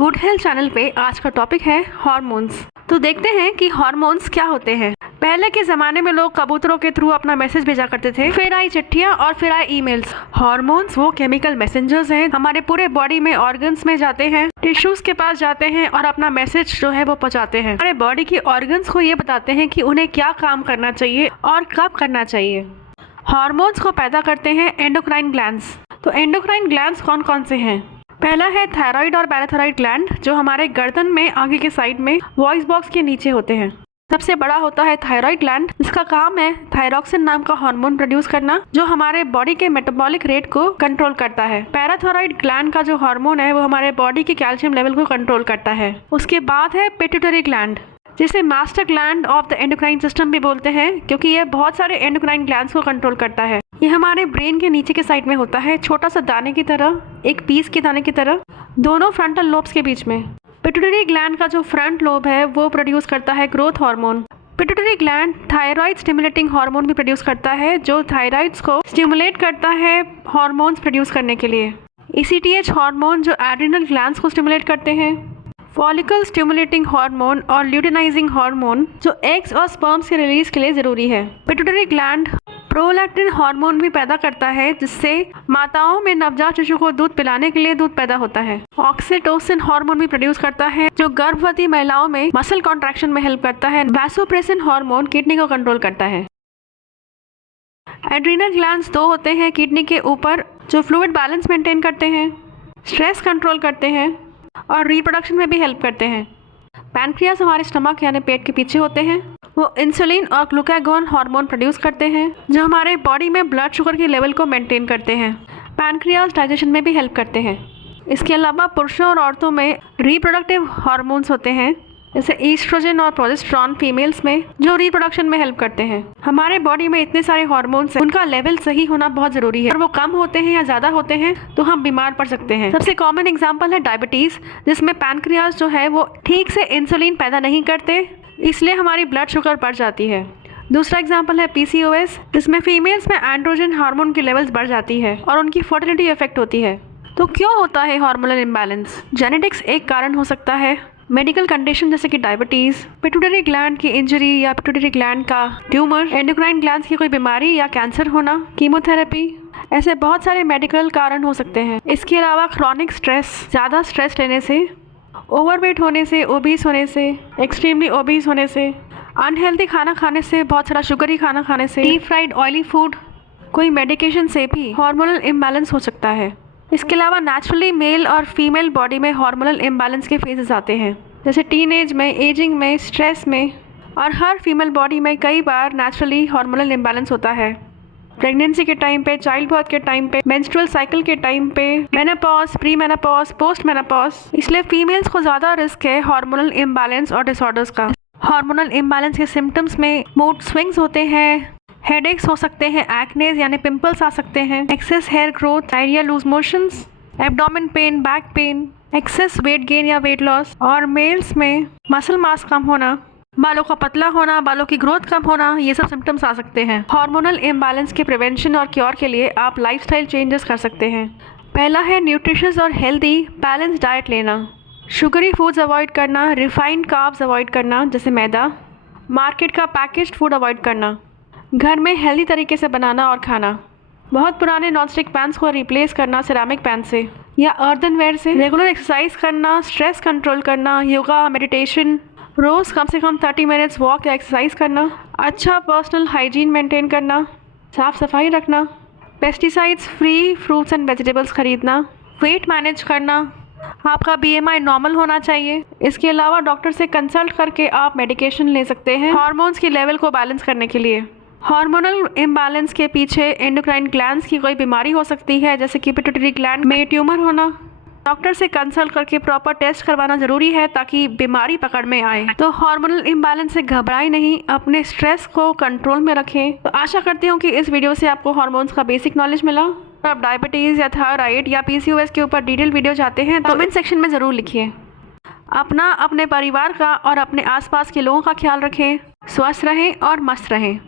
Good health channel पे आज का टॉपिक है हार्मोन्स। तो देखते हैं कि हार्मोन्स क्या होते हैं। पहले के ज़माने में लोग कबूतरों के थ्रू अपना मैसेज भेजा करते थे, फिर आई चिट्ठियाँ और फिर आई ईमेल्स। हार्मोन्स वो केमिकल मैसेंजर्स हैं, हमारे पूरे बॉडी में ऑर्गन्स में जाते हैं, टिश्यूज के पास जाते हैं और अपना मैसेज जो है वो पहुँचाते हैं। हमारे बॉडी की ऑर्गन्स को ये बताते हैं कि उन्हें क्या काम करना चाहिए और कब करना चाहिए। हार्मोन्स को पैदा करते हैं एंडोक्राइन ग्लैंड्स। तो एंडोक्राइन ग्लैंड्स कौन कौन से हैं? पहला है थायराइड और पैराथायराइड ग्लैंड, जो हमारे गर्दन में आगे के साइड में वॉइस बॉक्स के नीचे होते हैं। सबसे बड़ा होता है थायराइड ग्लैंड, जिसका काम है थायरॉक्सिन नाम का हार्मोन प्रोड्यूस करना, जो हमारे बॉडी के मेटाबॉलिक रेट को कंट्रोल करता है। पैराथायराइड ग्लैंड का जो हार्मोन है वो हमारे बॉडी के कैल्शियम लेवल को कंट्रोल करता है। उसके बाद है पिट्यूटरी ग्लैंड, जिसे master gland of the endocrine system भी बोलते हैं, क्योंकि ये बहुत सारे एंडोक्राइन ग्लैंड्स को कंट्रोल करता है। ये हमारे ब्रेन के नीचे के साइड में होता है, छोटा सा दाने की तरह, एक पीस के दाने की तरह, दोनों फ्रंटल लोब्स के बीच में। पिट्यूटरी ग्लैंड का जो फ्रंट लोब है वो प्रोड्यूस करता है growth hormone. Pituitary gland thyroid stimulating hormone भी प्रोड्यूस करता है, जो थायराइड्स को स्टिमुलेट करता है हार्मोन्स प्रोड्यूस करने के लिए। ECTH हार्मोन जो एड्रिनल ग्लैंड्स को स्टिमुलेट करते हैं। फॉलिकल स्टिमुलेटिंग हार्मोन और ल्यूटिनाइजिंग हार्मोन जो एग्स और स्पर्म्स के रिलीज के लिए जरूरी है। पिट्यूटरी ग्लैंड प्रोलैक्टिन हार्मोन भी पैदा करता है, जिससे माताओं में नवजात शिशु को दूध पिलाने के लिए दूध पैदा होता है। ऑक्सीटोसिन हार्मोन भी प्रोड्यूस करता है, जो गर्भवती महिलाओं में मसल कॉन्ट्रैक्शन में हेल्प करता है। वैसोप्रेसिन हार्मोन किडनी को कंट्रोल करता है। एड्रिनल ग्लैंड्स दो होते हैं किडनी के ऊपर, जो फ्लूइड बैलेंस मेंटेन करते हैं, स्ट्रेस कंट्रोल करते हैं और रिप्रोडक्शन में भी हेल्प करते हैं। पैनक्रियास हमारे स्टमक यानी पेट के पीछे होते हैं। वो इंसुलिन और ग्लूकागोन हार्मोन प्रोड्यूस करते हैं, जो हमारे बॉडी में ब्लड शुगर के लेवल को मेंटेन करते हैं। पैनक्रियास डाइजेशन में भी हेल्प करते हैं। इसके अलावा पुरुषों और औरतों में रिप्रोडक्टिव हार्मोन्स होते हैं, जैसे ईस्ट्रोजन और प्रोजेस्टेरॉन फीमेल्स में, जो रिप्रोडक्शन में हेल्प करते हैं। हमारे बॉडी में इतने सारे हार्मोन्स हैं, उनका लेवल सही होना बहुत जरूरी है। अगर वो कम होते हैं या ज़्यादा होते हैं तो हम बीमार पड़ सकते हैं। सबसे कॉमन एग्जांपल है डायबिटीज़, जिसमें पैनक्रियास जो है वो ठीक से इंसुलिन पैदा नहीं करते, इसलिए हमारी ब्लड शुगर बढ़ जाती है। दूसरा एग्जाम्पल है PCOS, जिसमें फीमेल्स में एंड्रोजन हार्मोन की लेवल्स बढ़ जाती है और उनकी फर्टिलिटी इफेक्ट होती है। तो क्यों होता है हार्मोनल इम्बैलेंस? जेनेटिक्स एक कारण हो सकता है, मेडिकल कंडीशन जैसे कि डायबिटीज़, पिट्यूटरी ग्लैंड की इंजरी या पिट्यूटरी ग्लैंड का ट्यूमर, एंडोक्राइन ग्लैंड्स की कोई बीमारी या कैंसर होना, कीमोथेरेपी, ऐसे बहुत सारे मेडिकल कारण हो सकते हैं। इसके अलावा क्रॉनिक स्ट्रेस, ज़्यादा स्ट्रेस लेने से, ओवरवेट होने से, ओबीस होने से, एक्सट्रीमली ओबीस होने से, अनहेल्दी खाना खाने से, बहुत सारा शुगरी खाना खाने से, डीप फ्राइड ऑयली फूड, कोई मेडिकेशन से भी हार्मोनल इम्बैलेंस हो सकता है। इसके अलावा नेचुरली मेल और फीमेल बॉडी में हार्मोनल इम्बैलेंस के फेजेस आते हैं, जैसे टीनेज में, एजिंग में, स्ट्रेस में, और हर फीमेल बॉडी में कई बार नेचुरली हार्मोनल इम्बैलेंस होता है। प्रेगनेंसी के टाइम पे, चाइल्ड बर्थ के टाइम पे, मेंस्ट्रुअल साइकिल के टाइम पे, menopause, pre menopause, post menopause. इसलिए फीमेल्स को ज़्यादा रिस्क है हार्मोनल इम्बैलेंस और डिसऑर्डर्स का। हार्मोनल इम्बैलेंस के सिम्टम्स में मूड स्विंग्स होते हैं, हेडेक्स हो सकते हैं, एक्नेज यानी पिंपल्स आ सकते हैं, excess hair growth, diarrhoea, loose motions, abdomen pain, back pain, excess weight gain या वेट लॉस, और मेल्स में मसल मास कम होना, बालों का पतला होना, बालों की ग्रोथ कम होना, ये सब सिम्टम्स आ सकते हैं। हार्मोनल इम्बैलेंस के प्रिवेंशन और क्योर के लिए आप लाइफस्टाइल चेंजेस कर सकते हैं। पहला है न्यूट्रिशियस और हेल्दी बैलेंस डाइट लेना, शुगरी फूड्स अवॉइड करना, रिफाइंड कार्ब्स अवॉइड करना जैसे मैदा, मार्केट का पैकेज्ड फूड अवॉइड करना, घर में हेल्दी तरीके से बनाना और खाना, बहुत पुराने नॉनस्टिक पैन्स को रिप्लेस करना सिरामिक पैन से या अर्दनवेयर से, रेगुलर एक्सरसाइज करना, स्ट्रेस कंट्रोल करना, योगा, मेडिटेशन, रोज़ कम से कम 30 मिनट्स वॉक या एक्सरसाइज करना, अच्छा पर्सनल हाइजीन मेंटेन करना, साफ़ सफाई रखना, pesticides free fruits and vegetables खरीदना, वेट मैनेज करना, आपका BMI नॉर्मल होना चाहिए। इसके अलावा डॉक्टर से कंसल्ट करके आप मेडिकेशन ले सकते हैं हार्मोन्स की लेवल को बैलेंस करने के लिए। हार्मोनल इम्बैलेंस के पीछे एंडोक्राइन ग्लैंड्स की कोई बीमारी हो सकती है, जैसे कि पिट्यूटरी ग्लैंड में ट्यूमर होना। डॉक्टर से कंसल्ट करके प्रॉपर टेस्ट करवाना जरूरी है ताकि बीमारी पकड़ में आए। तो हार्मोनल इम्बैलेंस से घबराएं नहीं, अपने स्ट्रेस को कंट्रोल में रखें। तो आशा करती हूँ कि इस वीडियो से आपको हार्मोन्स का बेसिक नॉलेज मिला। आप डायबिटीज़ या थायराइड या PCOS के ऊपर डिटेल वीडियो चाहते हैं तो कमेंट सेक्शन में ज़रूर लिखिए। अपना, अपने परिवार का और अपने आसपास के लोगों का ख्याल रखें। स्वस्थ रहें और मस्त रहें।